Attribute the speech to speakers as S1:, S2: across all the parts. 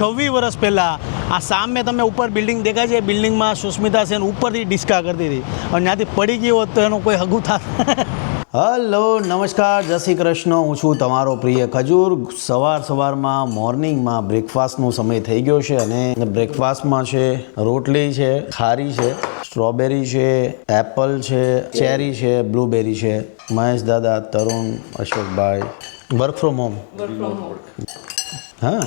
S1: છવ્વીસ વર્ષ પહેલાં આ સામે તમે ઉપર બિલ્ડિંગ દેખાય છે બિલ્ડિંગમાં સુસ્મિતા સેન ઉપરથી ડિસ્કા કરતી હતી. અને ત્યાંથી પડી ગયો હોત તો એનું કોઈ હગું થાત. હલો નમસ્કાર જય શ્રી કૃષ્ણ. હું છું તમારો પ્રિય ખજૂર. સવાર સવારમાં મોર્નિંગમાં બ્રેકફાસ્ટનો સમય થઈ ગયો છે અને બ્રેકફાસ્ટમાં છે રોટલી છે ખારી છે સ્ટ્રોબેરી છે એપલ છે ચેરી છે બ્લુબેરી છે. મહેશ દાદા તરુણ અશોકભાઈ. Work from home. હા.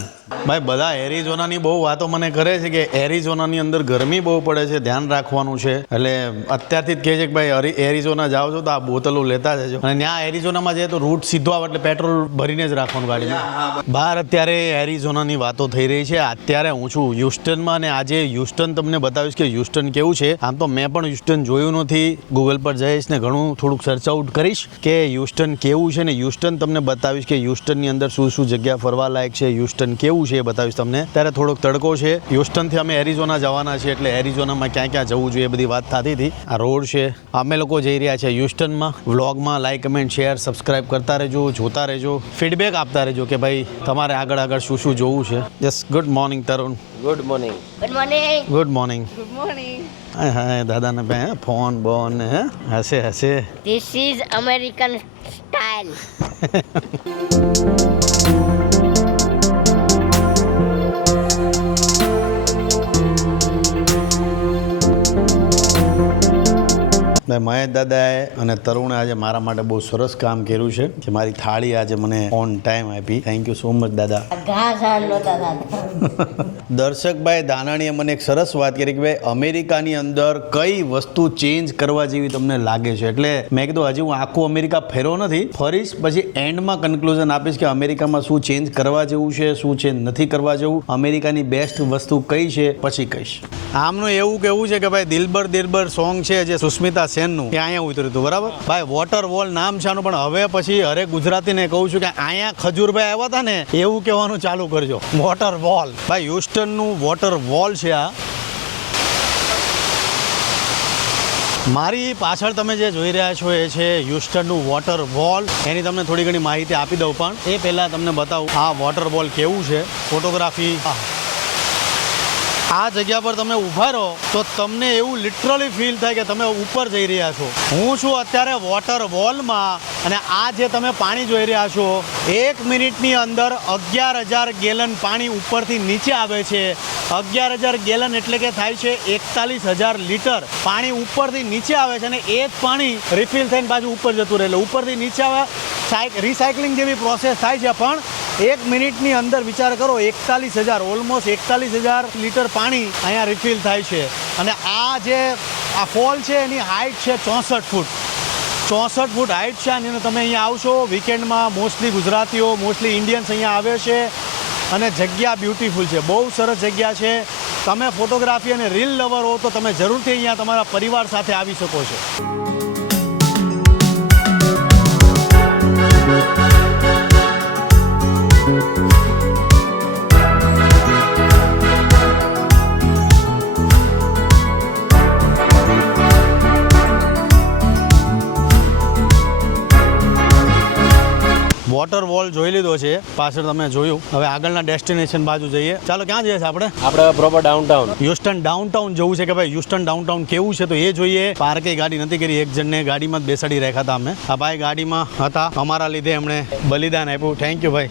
S1: ભાઈ બધા એરિઝોનાની બહુ વાતો મને કરે છે કે એરિઝોનાની અંદર ગરમી બહુ પડે છે ધ્યાન રાખવાનું છે. એટલે અત્યારથી જ કહે છે કે ભાઈ એરિઝોના જાઓ છો તો આ બોતલો લેતા જજો. અને ત્યાં એરિઝોનામાં જઈએ તો રૂટ સીધો આવે એટલે પેટ્રોલ ભરીને જ રાખવાનું ગાડીમાં બહાર અત્યારે એરિઝોનાની વાતો થઈ રહી છે. અત્યારે હું છું હ્યુસ્ટનમાં અને આજે હ્યુસ્ટન તમને બતાવીશ કે હ્યુસ્ટન કેવું છે. આમ તો મેં પણ હ્યુસ્ટન જોયું નથી. ગૂગલ પર જઈશ ને ઘણું થોડુંક સર્ચ આઉટ કરીશ કે હ્યુસ્ટન કેવું છે ને હ્યુસ્ટન તમને બતાવીશ કે હ્યુસ્ટનની અંદર શું શું જગ્યા ફરવા લાયક છે હ્યુસ્ટન કેવું છે એ બતાવીશ તમને. ત્યારે થોડોક તડકો છે. હ્યુસ્ટનથી અમે એરિઝોના જવાના છીએ એટલે એરિઝોનામાં ક્યાં ક્યાં જવું જોઈએ એ બધી વાત થતી હતી. આ રોડ છે. અમે લોકો જઈ રહ્યા છે હ્યુસ્ટનમાં. વ્લોગમાં લાઈક કમેન્ટ શેર સબસ્ક્રાઇબ કરતા રહેજો જોતા રહેજો. ફીડબેક આપતા રહેજો કે ભાઈ તમારે આગળ આગળ શું શું જોવું છે. Yes good morning Tarun
S2: good morning
S3: good morning
S1: good morning
S3: good morning
S1: હા હા દાદાને બે ફોન બોન હે હશે હશે
S3: ધીસ ઇઝ અમેરિકન સ્ટાઇલ
S1: ભાઈ મહેશ દાદાએ અને તરુણે આજે મારા માટે બહુ સરસ કામ કર્યું છે કે મારી થાળી આજે મને ઓન ટાઈમ આપી. થેન્ક યુ સો મચ દાદા. દર્શકભાઈ દાનાણીએ મને એક સરસ વાત કરી કે ભાઈ અમેરિકાની અંદર કઈ વસ્તુ ચેન્જ કરવા જેવી તમને લાગે છે? એટલે મેં કીધું હજી હું આખું અમેરિકા ફેરો નથી ફરીશ પછી એન્ડમાં કન્ક્લુઝન આપીશ કે અમેરિકામાં શું ચેન્જ કરવા જેવું છે શું ચેન્જ નથી કરવા જેવું અમેરિકાની બેસ્ટ વસ્તુ કઈ છે પછી કહીશ. આમનું એવું કેવું છે કે ભાઈ દિલબર દિલબર સોંગ છે જે સુસ્મિતા સેનનું. એ અહીંયા ઉતર્યું હતું, બરાબર? ભાઈ વોટર વોલ નામ છે આનું, પણ હવે પછી હરેક ગુજરાતીને કહું છું કે અહીંયા ખજૂરભાઈ આવ્યા હતા ને, એવું કહેવાનું ચાલુ કરજો. વોટર વોલ ભાઈ હ્યુસ્ટનનું વોટર વોલ છે આ. મારી પાછળ તમે જે જોઈ રહ્યા છો એ છે હ્યુસ્ટનનું વોટર વોલ એની તમને થોડી ઘણી માહિતી આપી દઉં પણ એ પહેલાં તમને બતાવું આ વોટર વોલ કેવું છે. ફોટોગ્રાફી આ જગ્યા પર તમે ઊભા રહો, તો તમને એવું લિટરલી ફીલ થાય કે તમે ઉપર જઈ રહ્યા છો. હું છું અત્યારે વોટર વોલમાં અને આ જે તમે પાણી જોઈ રહ્યા છો, એક મિનિટની અંદર અગિયાર હજાર ગેલન પાણી ઉપરથી નીચે આવે છે. અગિયાર હજાર ગેલન એટલે કે થાય છે એકતાલીસ હજાર લીટર. પાણી ઉપરથી નીચે આવે છે અને એ જ પાણી રિફિલ થઈને પાછું ઉપર જતું રહે. એટલે ઉપરથી નીચે આવે રિસાયકલિંગ જેવી પ્રોસેસ થાય છે પણ એક મિનિટની અંદર વિચાર કરો, એકતાલીસ હજાર ઓલમોસ્ટ એકતાલીસ હજાર લીટર પાણી અહીંયા રિફિલ થાય છે. અને આ જે, આ ફોલ છે, એની હાઇટ છે ચોસઠ ફૂટ. ચોસઠ ફૂટ હાઇટ છે અને તમે અહીંયા આવશો વીકેન્ડમાં મોસ્ટલી ગુજરાતીઓ મોસ્ટલી ઇન્ડિયન્સ અહીંયા આવે છે. અને જગ્યા બ્યુટીફુલ છે. બહુ સરસ જગ્યા છે. તમે ફોટોગ્રાફી અને રીલ લવર હો તો તમે જરૂરથી અહીંયા તમારા પરિવાર સાથે આવી શકો છો. વોટર વોલ જોઈ લીધો છે. પાછળ તમે જોયું. હવે આગળના ડેસ્ટિનેશન બાજુ જઈએ. ચાલો ક્યાં જઈએ છે આપણે?
S2: આપણે પ્રોપર ડાઉનટાઉન
S1: હ્યુસ્ટન ડાઉનટાઉન જવું છે કે ભાઈ? હ્યુસ્ટન ડાઉનટાઉન કેવું છે તો એ જોઈએ. પાર્કે ગાડી નથી કરી. એક જણને ગાડીમાં જ બેસાડી રાખ્યા હતા અમે. આ ભાઈ ગાડીમાં હતા. અમારા લીધે એમણે બલિદાન આપ્યું. થેન્ક યુ ભાઈ.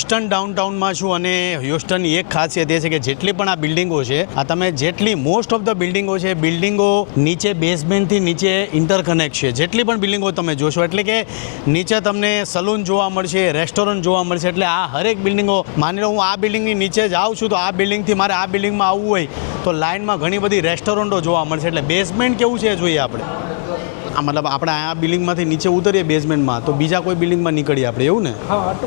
S1: હ્યુસ્ટન ડાઉનટાઉનમાં છું અને હ્યુસ્ટનની એક ખાસિયત એ છે કે જેટલી પણ આ બિલ્ડિંગો છે, આ તમે જેટલી મોસ્ટ ઓફ ધ બિલ્ડિંગો છે, બિલ્ડિંગો નીચે બેઝમેન્ટથી નીચે ઇન્ટરકનેક્ટ છે. જેટલી પણ બિલ્ડિંગો તમે જોશો, એટલે કે નીચે તમને સલૂન જોવા મળશે રેસ્ટોરન્ટ જોવા મળશે, એટલે આ હરેક બિલ્ડિંગો, માની લો હું આ બિલ્ડિંગની નીચે જ આવું છું, તો આ બિલ્ડિંગથી મારે આ બિલ્ડિંગમાં આવવું હોય, તો લાઇનમાં ઘણી બધી રેસ્ટોરન્ટો જોવા મળશે. એટલે બેઝમેન્ટ કેવું છે જોઈએ આપણે. આ મતલબ આપણે આ બિલ્ડિંગમાંથી નીચે ઉતરીએ બેઝમેન્ટમાં તો બીજા કોઈ બિલ્ડિંગમાં નીકળીએ આપણે એવું ને?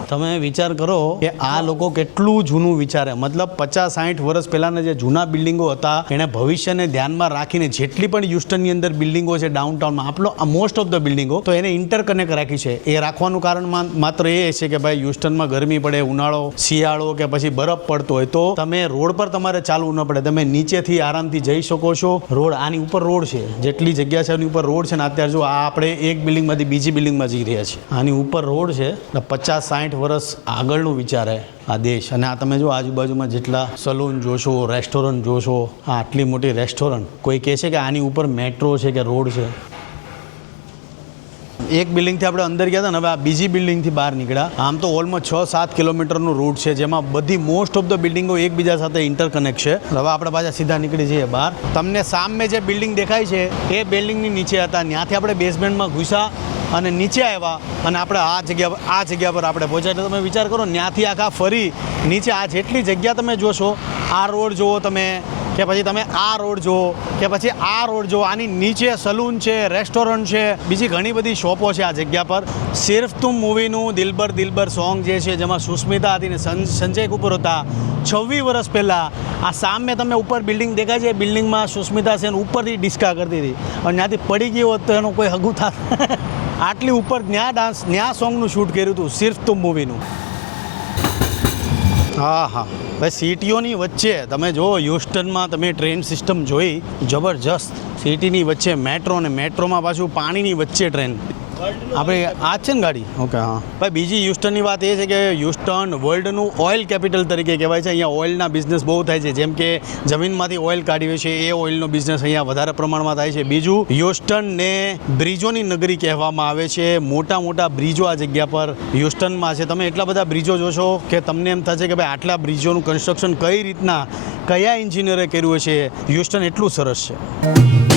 S1: તમે વિચાર કરો કે આ લોકો કેટલું જૂનું વિચારે. મતલબ પચાસ સાઠ વર્ષ પહેલાના જે જૂના બિલ્ડિંગો હતા એણે ભવિષ્યને ધ્યાનમાં રાખીને જેટલી પણ યુસ્ટનની અંદર બિલ્ડિંગો છે ડાઉનટાઉનમાં આપણો મોસ્ટ ઓફ ધ બિલ્ડિંગો તો એને ઇન્ટરકનેક્ટ રાખી છે. એ રાખવાનું કારણ માત્ર એ છે કે ભાઈ હ્યુસ્ટનમાં ગરમી પડે ઉનાળો શિયાળો કે પછી બરફ પડતો હોય તો તમે રોડ પર તમારે ચાલવું ન પડે. તમે નીચેથી આરામથી જઈ શકો છો. રોડ આની ઉપર રોડ છે. જેટલી જગ્યા છે એની ઉપર રોડ છે ને અત્યારે જો આ આપણે એક બિલ્ડિંગમાંથી બીજી બિલ્ડિંગમાં જઈ રહ્યા છીએ. આની ઉપર રોડ છે એટલે પચાસ સાઠ વર્ષ આગળનું વિચારે આ દેશ. અને આ તમે જો આજુબાજુમાં જેટલા સલૂન જોશો, રેસ્ટોરન્ટ જોશો, આ આટલી મોટી રેસ્ટોરન્ટ, કોઈ કહે છે કે આની ઉપર મેટ્રો છે કે રોડ છે? એક બિલ્ડિંગથી આપણે અંદર ગયા હતા ને હવે આ બીજી બિલ્ડિંગથી બહાર નીકળ્યા. આમ તો ઓલમોસ્ટ છ સાત કિલોમીટરનું રૂટ છે, જેમાં બધી મોસ્ટ ઓફ ધ બિલ્ડિંગો એકબીજા સાથે ઇન્ટરકનેક્ટ છે. હવે આપણે પાછા સીધા નીકળી જઈએ બહાર. તમને સામે જે બિલ્ડિંગ દેખાય છે, એ બિલ્ડિંગની નીચે હતા. ત્યાંથી આપણે બેઝમેન્ટમાં ઘૂસ્યા અને નીચે આવ્યા અને આપણે આ જગ્યા આ જગ્યા પર આપણે પહોંચ્યા. એટલે તમે વિચાર કરો, ત્યાંથી આખા ફરી નીચે આ જેટલી જગ્યા તમે જોશો, આ રોડ જુઓ તમે કે પછી તમે આ રોડ જુઓ, કે પછી આ રોડ જુઓ, આની નીચે સલૂન છે રેસ્ટોરન્ટ છે, બીજી ઘણી બધી શોપો છે આ જગ્યા પર. સિર્ફ તું મૂવીનું દિલબર દિલબર સોંગ જે છે, જેમાં સુસ્મિતા હતી ને સંજય કપૂર હતા, છવ્વીસ વર્ષ પહેલાં, આ સામે તમે ઉપર બિલ્ડિંગ દેખાય છે બિલ્ડિંગમાં સુસ્મિતા સેન ઉપરથી ડિસ્કા કરતી હતી. અને ત્યાંથી પડી ગયો હોત તો એનું કોઈ હગું થાત. આટલી ઉપર ન્યા ડાન્સ ન્યા સોંગનું શૂટ કર્યું હતું સિર્ફ તું મૂવીનું. હા હા. ભાઈ, સિટીઓની વચ્ચે તમે જો હ્યુસ્ટનમાં તમે ટ્રેન સિસ્ટમ જોઈ, જબરજસ્ત. સિટીની વચ્ચે મેટ્રો અને મેટ્રોમાં પાછું પાણીની વચ્ચે ટ્રેન. આપણે આ જ છે ને ગાડી? ઓકે હા. ભાઈ બીજી હ્યુસ્ટનની વાત એ છે કે હ્યુસ્ટન વર્લ્ડનું ઓઇલ કેપિટલ તરીકે કહેવાય છે. અહીંયા ઓઇલના બિઝનેસ બહુ થાય છે. જેમ કે જમીનમાંથી ઓઇલ કાઢીએ છે એ ઓઇલનો બિઝનેસ અહીંયા વધારે પ્રમાણમાં થાય છે. બીજું હ્યુસ્ટનને બ્રિજોની નગરી કહેવામાં આવે છે. મોટા મોટા બ્રિજો આ જગ્યા પર હ્યુસ્ટનમાં છે. તમે એટલા બધા બ્રિજો જોશો કે તમને એમ થશે કે ભાઈ આટલા બ્રિજોનું કન્સ્ટ્રક્શન કઈ રીતના કયા એન્જિનિયરે કર્યું છે હ્યુસ્ટન એટલું સરસ છે.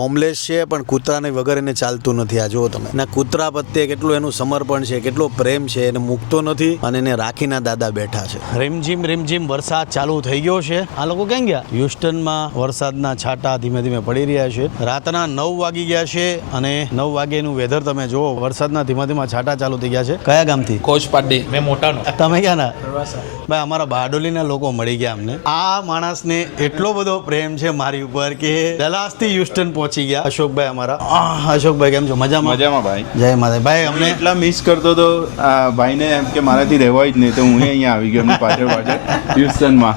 S1: હોમલેસ છે પણ કૂતરાને વગર એને ચાલતું નથી. આ જુઓ તમે. ના કૂતરા પ્રત્યે કેટલું એનું સમર્પણ છે કેટલો પ્રેમ છે એને મૂકતો નથી અને એને રાખીના દાદા બેઠા છે. રીમઝીમ રીમઝીમ વરસાદ ચાલુ થઈ ગયો છે. આ લોકો ક્યાં ગયા? હ્યુસ્ટનમાં વરસાદના છાંટા ધીમે ધીમે પડી રહ્યા છે. રાતના નવ વાગી ગયા છે અને નવ વાગ્યાનું વેધર તમે જુઓ વરસાદના ધીમા ધીમા છાંટા ચાલુ થઈ ગયા છે. કયા ગામથી?
S4: કોચ પાડી મેં મોટાનો.
S1: તમે ક્યાં ના ભાઈ અમારા બારડોલીના લોકો મળી ગયા અમને. આ માણસને એટલો બધો પ્રેમ છે મારી ઉપર કે દલાસથી હ્યુસ્ટન પહોંચી ગયા. અશોકભાઈ અમારા. અશોકભાઈ કેમ છો? મજામાં?
S5: મજામાં ભાઈ.
S1: જય માતા ભાઈ
S5: અમને એટલા મિસ કરતો હતો ભાઈને એમ કે મારાથી રહેવાય જ નહીં તો હું અહીંયા આવી ગયો પાછળ પાછળ હ્યુસ્ટનમાં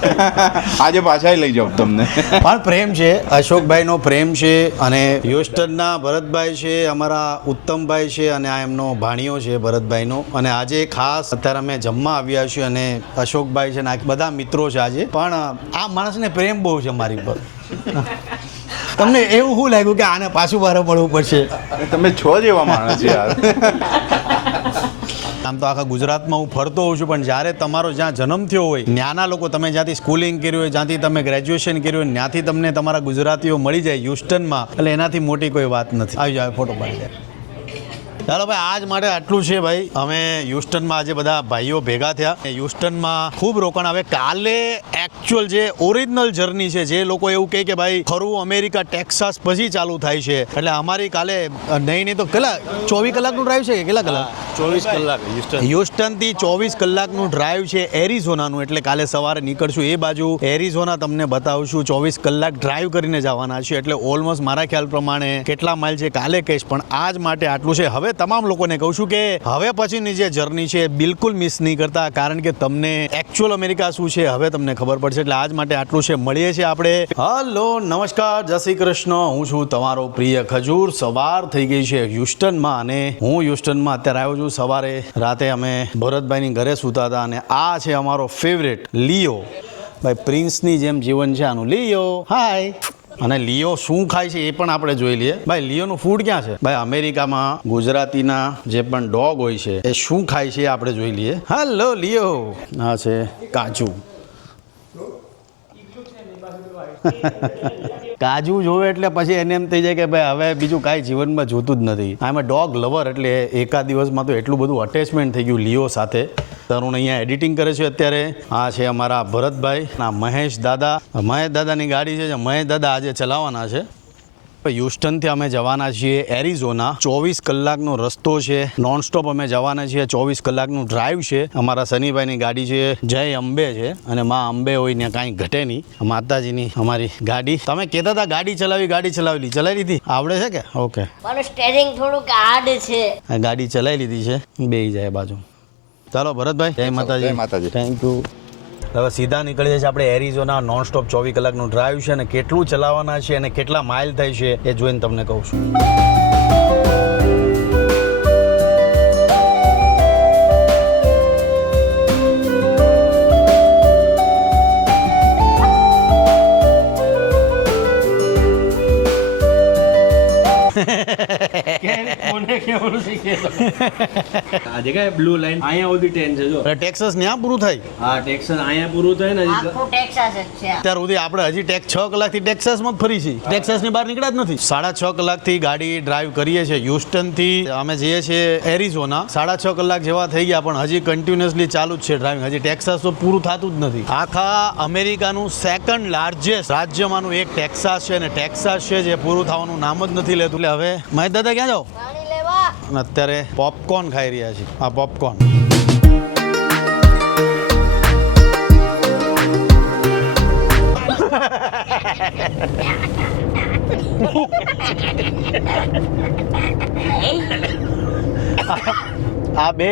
S5: આજે પાછા લઈ જાઉં તમને.
S1: પણ પ્રેમ છે. અશોકભાઈનો પ્રેમ છે અને હ્યુસ્ટનના ભરતભાઈ છે અમારા ઉત્તમભાઈ છે અને આ એમનો ભાણિયો છે ભરતભાઈનો. અને આજે ખાસ અત્યારે અમે જમવા આવ્યા છીએ અને અશોકભાઈ છે ને બધા મિત્રો છે આજે. પણ આ માણસને પ્રેમ બહુ છે મારી પર તમને એવું શું લાગ્યું કે આને પાછું બહાર પડવું પડશે?
S5: તમે છો જેવા માણસ યાર.
S1: આમ તો આખા ગુજરાતમાં હું ફરતો હોઉં છું પણ જ્યારે તમારો જ્યાં જન્મ થયો હોય ત્યાંના લોકો તમે જ્યાંથી સ્કૂલિંગ કર્યું હોય જ્યાંથી તમે ગ્રેજ્યુએશન કર્યું હોય ત્યાંથી તમને તમારા ગુજરાતીઓ મળી જાય હ્યુસ્ટનમાં એટલે એનાથી મોટી કોઈ વાત નથી. આવી જાય ફોટો પાડી જાય ચાલો ભાઈ, આજ માટે આટલું છે ભાઈ. અમે હ્યુસ્ટનમાં આજે બધા ભાઈઓ ભેગા થયા. હ્યુસ્ટનમાં ખૂબ રોકાણ. આવે કાલે એકચ્યુઅલ જે ઓરિજિનલ જર્ની છે, જે લોકો એવું કહે કે ભાઈ ખરું અમેરિકા, ટેક્સાસ પછી ચાલુ થાય છે. એટલે અમારી કાલે નહીં નહીં તો કેટલા? ચોવીસ કલાકનું ડ્રાઈવ છે કે કેટલા કલાક?
S2: ચોવીસ કલાક હ્યુસ્ટન
S1: હ્યુસ્ટનથી ચોવીસ કલાકનું ડ્રાઈવ છે એરિઝોનાનું, એટલે કાલે સવારે નીકળશું એ બાજુ. એરિઝોના તમને બતાવશું, ચોવીસ કલાક ડ્રાઈવ કરીને જવાના છે એટલે ઓલમોસ્ટ મારા ખ્યાલ પ્રમાણે કેટલા માઇલ છે કાલે કહીશ પણ આજ માટે આટલું છે. હવે તમામ લોકોને કહું છું કે હવે પછીની જે જર્ની છે, બિલકુલ મિસ નહીં કરતા, કારણ કે તમને એકચ્યુઅલ અમેરિકા શું છે હવે તમને ખબર પડશે. એટલે આજ માટે આટલું છે. મળીએ છીએ આપણે. હલો નમસ્કાર, જય શ્રી કૃષ્ણ. હું છું તમારો પ્રિય ખજૂર. સવાર થઈ ગઈ છે હ્યુસ્ટનમાં અને હું હ્યુસ્ટનમાં અત્યારે આવ્યો છું. સવારે રાતે અમે ભરતભાઈની ઘરે સૂતા હતા અને આ છે અમારો ફેવરેટ લિયો. ભાઈ પ્રિન્સની જેમ જીવન છે આનું. લિયો હાય અને લિયો શું ખાય છે એ પણ આપણે જોઈ લઈએ. ભાઈ લિયોનું ફૂડ ક્યાં છે? ભાઈ અમેરિકામાં ગુજરાતીના જે પણ ડોગ હોય છે એ શું ખાય છે એ આપણે જોઈ લઈએ. Hello Leo. આ છે કાજુ. કાજુ જોવે એટલે પછી એને એમ થઈ જાય કે ભાઈ હવે બીજું કાંઈ જીવનમાં જોતું જ નથી. આમાં ડોગ લવર એટલે એકાદ દિવસમાં તો એટલું બધું અટેચમેન્ટ થઈ ગયું લિયો સાથે. તરુણ અહીંયા એડિટિંગ કરે છે અત્યારે. આ છે અમારા ભરતભાઈ, આ મહેશ દાદા. મહેશ દાદાની ગાડી છે જે મહેશ દાદા આજે ચલાવવાના છે. હ્યુસ્ટનથી અમે જવાના છીએ એરિઝોના. ચોવીસ કલાકનો રસ્તો છે. નોનસ્ટોપ અમે જવાના છીએ. ચોવીસ કલાકનું ડ્રાઈવ છે. અમારા શનિભાઈની ગાડી છે. જય અંબે છે. અને માં અંબે હોય ને કાંઈ ઘટે નહીં. માતાજીની અમારી ગાડી. તમે કહેતા હતા ગાડી ચલાવી ગાડી ચલાવી ચલાવી લીધી? આવડે છે કે? ઓકે.
S3: મારું સ્ટેરિંગ થોડુંક હાર્ડ છે.
S1: ગાડી ચલાવી લીધી છે. બે જાય બાજુ. ચાલો ભરતભાઈ. જય માતાજી
S5: જય માતાજી.
S1: થેન્ક યુ હવે સીધા નીકળીએ છીએ આપણે એરિઝોના નોન સ્ટોપ ચોવીસ કલાકનું ડ્રાઈવ છે અને કેટલું ચલાવવાના છે અને કેટલા માઇલ થાય છે એ જોઈને તમને કહું છું.
S2: આ દેખાય બ્લુ લાઈન અહીંયા સુધી ટ્રેન છે જો.
S1: એટલે ટેક્સસ ન્યા પૂરું થાય?
S2: હા ટેક્સસ અહીંયા પૂરું થાય ને
S3: આખું ટેક્સાસ જ છે
S1: અત્યાર સુધી આપણે હજી ટેક્સ છ કલાકથી ટેક્સાસમાં જ ફરી છીએ. ટેક્સાસની બહાર નીકળ્યા જ નથી. સાડા છ કલાકથી ગાડી ડ્રાઈવ કરીએ છીએ હ્યુસ્ટનથી અમે જઈએ છીએ એરિઝોના સાડા છ કલાક જેવા થઈ ગયા પણ હજી કન્ટિન્યુઅસલી ચાલુ જ છે ડ્રાઇવિંગ હજી ટેક્સાસ તો પૂરું થતું જ નથી. આખા અમેરિકાનું સેકન્ડ લાર્જેસ્ટ રાજ્યમાંનું એક ટેક્સાસ છે અને ટેક્સાસ છે જે પૂરું થવાનું નામ જ નથી લેતું. એટલે હવે મહેશ દાદા ક્યાં જાઓ? અને અત્યારે પોપકોર્ન ખાઈ રહ્યા છીએ આ પોપકોર્ન આ બે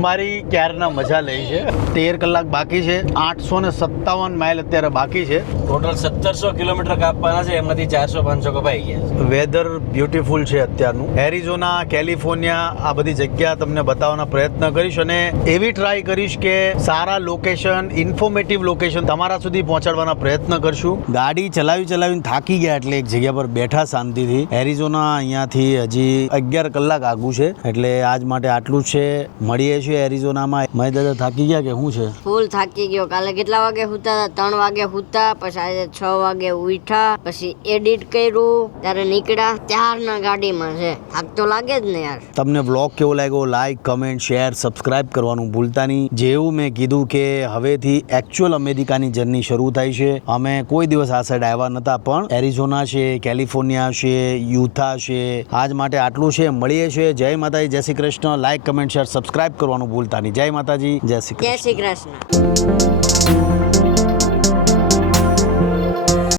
S1: મારી ક્યારના મજા લે છે. તેર કલાક બાકી છે. આઠસો ને સત્તાવન માઇલ અત્યારે બાકી છે.
S2: ટોટલ સત્તરસો કિલોમીટર કાપવાના છે. એમાંથી ચારસો પાંચસો કપાઈ ગયા
S1: વેધર બ્યુટીફુલ છે અત્યારનું. એરિઝોના કેલિફોર્નિયા આ બધી જગ્યા તમને બતાવવાનો પ્રયત્ન કરીશ અને એવી ટ્રાય કરીશ કે સારા લોકેશન ઇન્ફોર્મેટિવ લોકેશન તમારા સુધી પહોંચાડવાના પ્રયત્ન કરશું. ગાડી ચલાવી ચલાવીને થાકી ગયા એટલે એક જગ્યા પર બેઠા શાંતિથી. એરિઝોના અહીંયાથી હજી અગિયાર કલાક આગું છે. એટલે આજ માટે આટલું છે. મળીએ છીએ એરિઝોનામાં. મય દાદા થાકી ગયા કે શું છે?
S3: ફૂલ થાકી ગયો. કાલે કેટલા વાગે હુતા? ત્રણ વાગે હુતા પછી આજે છ વાગે ઉઠા પછી એડિટ કર્યું ત્યારે નીકળ્યા ત્યારના ગાડીમાં છે. થાક તો લાગે જ ને યાર.
S1: તમને વ્લોગ કેવો લાગ્યો? લાઈક કમેન્ટ શેર સબસ્ક્રાઇબ કરવાનું ભૂલતા નહીં. જેવું મેં કીધું કે હવેથી એકચ્યુઅલ અમેરિકાની જર્ની શરૂ થાય છે. અમે કોઈ દિવસ આ સાઈડ આવ્યા નહોતા પણ એરિઝોના છે કેલિફોર્નિયા છે યુથા છે. આજ માટે આટલું છે. મળીએ છીએ. જય માતાજી જય Shri Krishna. Like comment share subscribe કરવાનું ભૂલતા નહીં. જય માતાજી. જય શ્રી
S3: જય શ્રી કૃષ્ણ.